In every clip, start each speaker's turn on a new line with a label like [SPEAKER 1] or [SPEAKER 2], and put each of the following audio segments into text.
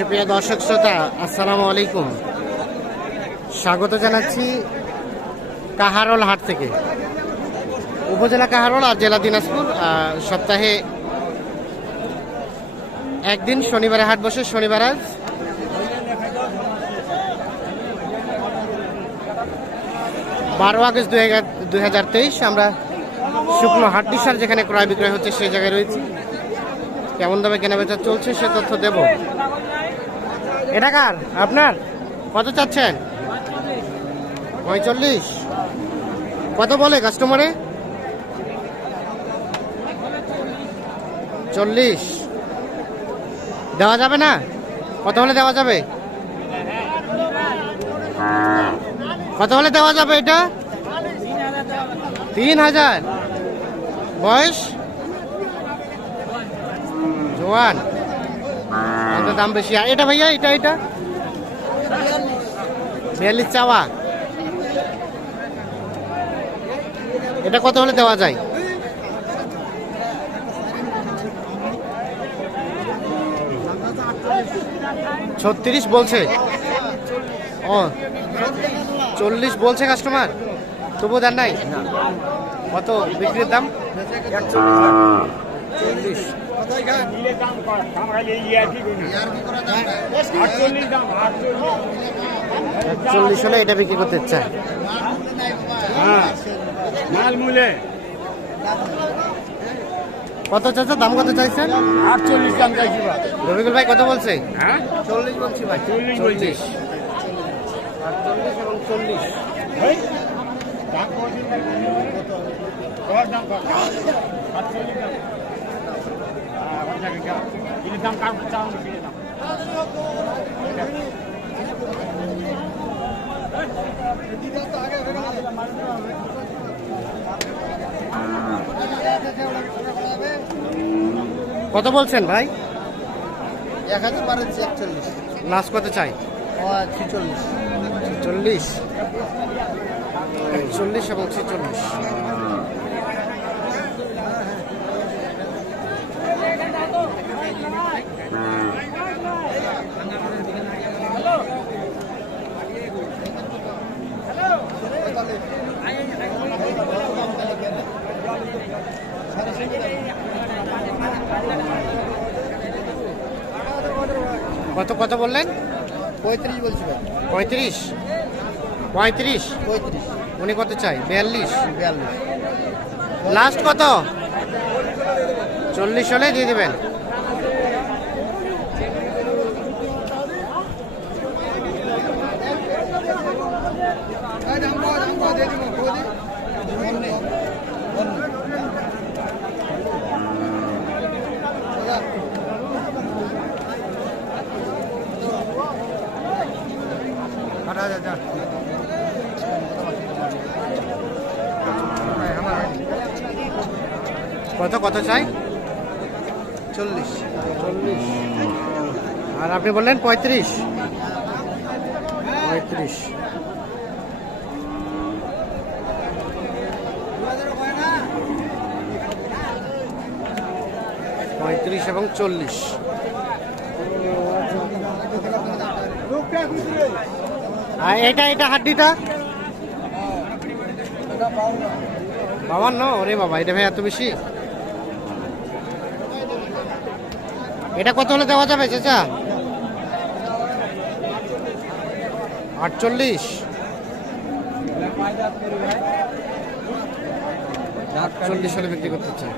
[SPEAKER 1] সুপ্রিয় দর্শক শ্রোতা, আসসালামু আলাইকুম। স্বাগত জানাচ্ছি কাহারোল হাট থেকে। উপজেলা কাহারোল আর জেলা দিনাজপুর সপ্তাহে একদিন শনিবারে হাট বসে, শনিবার আজ। বারো আগস্ট দুই হাজার তেইশ, আমরা শুকনো হাট যেখানে ক্রয় বিক্রয় হচ্ছে সেই জায়গায় রয়েছি। কেমন দামে কেনাবেচা চলছে সে তথ্য দেব। এটা কার? আপনার? কত চাচ্ছেন? পঁয়তাল্লিশ। কত বলে কাস্টমারে চল্লিশ। দেওয়া যাবে না? কত হলে দেওয়া যাবে? কত হলে দেওয়া যাবে এটা? তিন হাজার। বয়স? জোয়ান। এটা দাম বেশি। আর এটা ভাইয়া, এটা এটা? বিয়াল্লিশ চাওয়া। এটা কত হলে দেওয়া যায়? ছত্রিশ বলছে। ও, চল্লিশ বলছে কাস্টমার তবু দেন নাই? কত বিক্রির দাম? চল্লিশ। চল্লিশ হলে এটা বিক্রি করতে
[SPEAKER 2] মাল মূলে।
[SPEAKER 1] কত চাচ্ছে দাম কত চাইছেন?
[SPEAKER 2] আটচল্লিশ দাম চাইছি
[SPEAKER 1] রবিকুল ভাই কত বলছে?
[SPEAKER 2] হ্যাঁ?
[SPEAKER 1] চল্লিশ বলছি ভাই।
[SPEAKER 2] চল্লিশ বলছি।
[SPEAKER 1] আটচল্লিশ এবং চল্লিশ।
[SPEAKER 2] দাম? কত? দাম কত? কার দাম।
[SPEAKER 1] বলছেন ভাই
[SPEAKER 3] এক হাজার বাড়াচ্ছি একচল্লিশ
[SPEAKER 1] লাস্ট কত চাই
[SPEAKER 3] ছিচল্লিশ
[SPEAKER 1] চল্লিশ চল্লিশ এবং ছেচল্লিশ কত কত বললেন?
[SPEAKER 3] পঁয়ত্রিশ বলছি ভাই।
[SPEAKER 1] পঁয়ত্রিশ? পঁয়ত্রিশ?
[SPEAKER 3] পঁয়ত্রিশ।
[SPEAKER 1] উনি কত চাই? বিয়াল্লিশ?
[SPEAKER 3] বিয়াল্লিশ।
[SPEAKER 1] লাস্ট কত? চল্লিশ হলে দিয়ে দিবেন। কত কত চাই?
[SPEAKER 3] চল্লিশ
[SPEAKER 1] চল্লিশ। আর আপনি বললেন পঁয়ত্রিশ। পঁয়ত্রিশ। পঁয়ত্রিশ এবং চল্লিশ। আর এটা এটা হাড্ডিটা? বাবান্ন, ওরে বাবা, এটা ভাই এত বেশি? এটা কত হলে দেওয়া যাবে, চাচা? আটচল্লিশ। আটচল্লিশ হলে বিক্রি করতে চাই।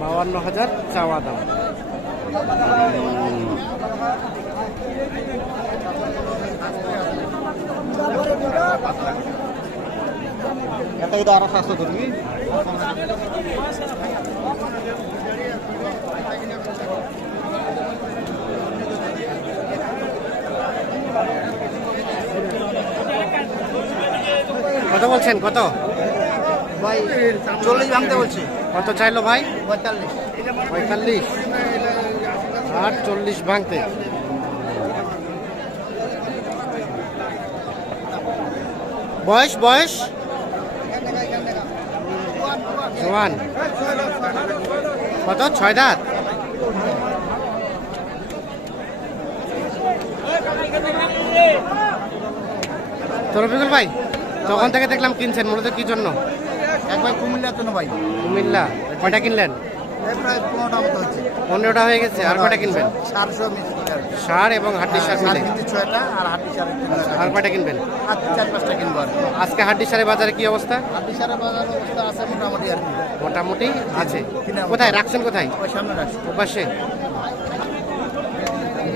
[SPEAKER 1] বাউান্ন হাজার চাওয়া দাম।
[SPEAKER 3] কিন্তু আরও স্বাস্থ্য ধরবি
[SPEAKER 1] কত বলছেন? কত?
[SPEAKER 3] ভাই চল্লিশ ভাঙতে বলছি।
[SPEAKER 1] কত চাইলো ভাই?
[SPEAKER 3] পঁয়তাল্লিশ।
[SPEAKER 1] পঁয়তাল্লিশ। আর চল্লিশ ভাঙতে। বয়স বয়স? জোয়ান কত? ছয় দাঁত? তো রফিকুল ভাই তখন থেকে দেখলাম কিনছেন মূলত কি জন্য?
[SPEAKER 3] একবার কুমিল্লার জন্য ভাই।
[SPEAKER 1] কুমিল্লা কয়টা কিনলেন?
[SPEAKER 3] পনেরোটা
[SPEAKER 1] হয়ে গেছে আর কয়টা কিনবেন?
[SPEAKER 3] সাতশো
[SPEAKER 1] সার এবং হাড্ডি সার
[SPEAKER 3] সার
[SPEAKER 1] মিলে।
[SPEAKER 3] ছয়টা আর হাড্ডি সারের তিনটা
[SPEAKER 1] আর কয়টা কিনবেন?
[SPEAKER 3] চার পাঁচটা কিনবো
[SPEAKER 1] আজকে হাড্ডি সারের বাজারে কি অবস্থা?
[SPEAKER 3] হাড্ডি সারের বাজার অবস্থা আছে মোটামুটি আর
[SPEAKER 1] মোটামুটি আছে। কোথায়? রাখছেন কোথায়?
[SPEAKER 3] সামনে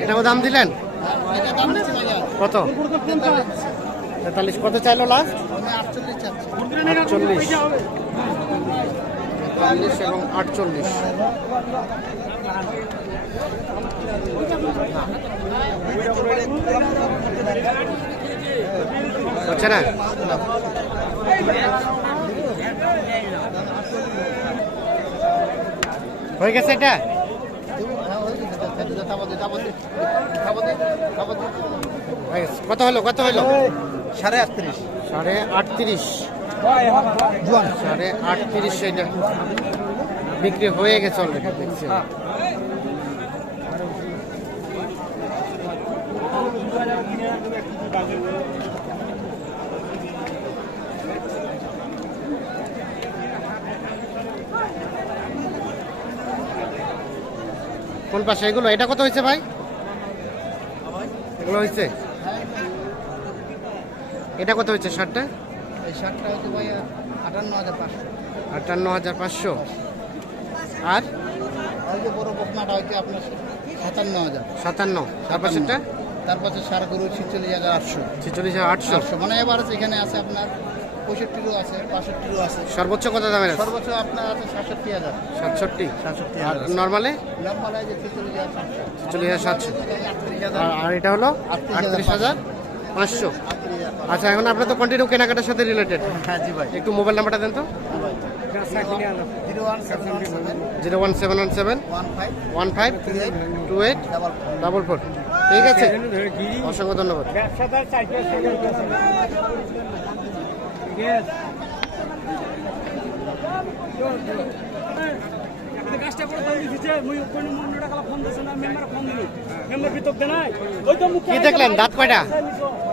[SPEAKER 1] এটাও দাম দিলেন? কত? তেতাল্লিশ। কত চাইলো লাস্ট
[SPEAKER 3] আটচল্লিশ।
[SPEAKER 1] তেতাল্লিশ এবং আটচল্লিশ। হচ্ছে না? হয়ে গেছে এটা। কত হলো কত হলো?
[SPEAKER 3] সাড়ে আটত্রিশ।
[SPEAKER 1] সাড়ে আটত্রিশ। সাড়ে আটত্রিশ এটা বিক্রি হয়ে গেছে অলরেডি দেখছি। কোন পাশে? এগুলো এটা কত হয়েছে ভাই? এগুলো হয়েছে? এটা কত হয়েছে শার্টটা?
[SPEAKER 3] এই শার্টটা হচ্ছে ভাই আটান্ন হাজার পাঁচশো।
[SPEAKER 1] আটান্ন হাজার পাঁচশো। আর?
[SPEAKER 3] বড় বকনাটা হচ্ছে আপনার সাতান্ন হাজার।
[SPEAKER 1] সাতান্ন। তার পাশেরটা
[SPEAKER 3] তার পাশে সার গরু ছিচল্লিশ হাজার আটশো।
[SPEAKER 1] ছেচল্লিশ হাজার আটশো?
[SPEAKER 3] আটশো। মানে এবার আছে এখানে আছে আপনার পঁয়ষট্টিরও আছে বাষট্টিরও আছে।
[SPEAKER 1] সর্বোচ্চ কত দামের
[SPEAKER 3] সর্বোচ্চ আপনার আছে সাতষট্টি হাজার।
[SPEAKER 1] সাতষট্টি?
[SPEAKER 3] সাতষট্টি
[SPEAKER 1] আর নর্মালে
[SPEAKER 3] নর্মাল আছে ছেচল্লিশ হাজার সাতশো।
[SPEAKER 1] ছেচল্লিশ হাজার সাতশো। আর এটা হলো
[SPEAKER 3] আটত্রিশ
[SPEAKER 1] হাজার পাঁচশো। আচ্ছা এখন আপনার তো কন্টিনিউ কেনাকাটার সাথে রিলেটেড
[SPEAKER 3] হ্যাঁ জি ভাই।
[SPEAKER 1] একটু মোবাইল নাম্বারটা দেন তো।
[SPEAKER 3] Zero one seven one seven
[SPEAKER 1] one
[SPEAKER 3] five
[SPEAKER 1] one five two eight
[SPEAKER 3] double
[SPEAKER 1] double four. ঠিক আছে। অসংখ্য ধন্যবাদ।
[SPEAKER 2] কাজটা করে মুই কোন ফোন দিছ না মেম্বার ফোন দিল। মেম্বার ভিতর দে নাই। ওই তো মুখ
[SPEAKER 1] কি দেখলেন? দাঁত কয়টা?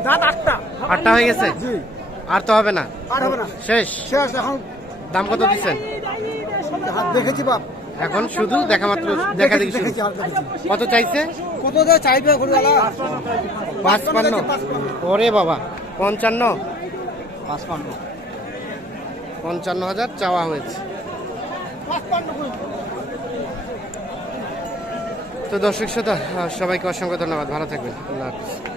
[SPEAKER 2] দাঁত আটটা।
[SPEAKER 1] আটটা হয়ে গেছে? আর তো হবে না।
[SPEAKER 2] আর হবে না।
[SPEAKER 1] শেষ।
[SPEAKER 3] শেষ এখন
[SPEAKER 1] দাম কত দিচ্ছেন
[SPEAKER 3] হাত দেখেছি বাপ।
[SPEAKER 1] এখন শুধু দেখা মাত্র দেখা দেখি কত চাইছে?
[SPEAKER 3] কত চাইবে
[SPEAKER 1] পাঁচপান্ন। ওরে বাবা পঞ্চান্ন।
[SPEAKER 3] পাঁচপান্ন।
[SPEAKER 1] পঞ্চান্ন হাজার চাওয়া হয়েছে। তো দর্শক শ্রোতা সবাইকে অসংখ্য ধন্যবাদ। ভালো থাকবেন। আল্লাহ হাফিজ।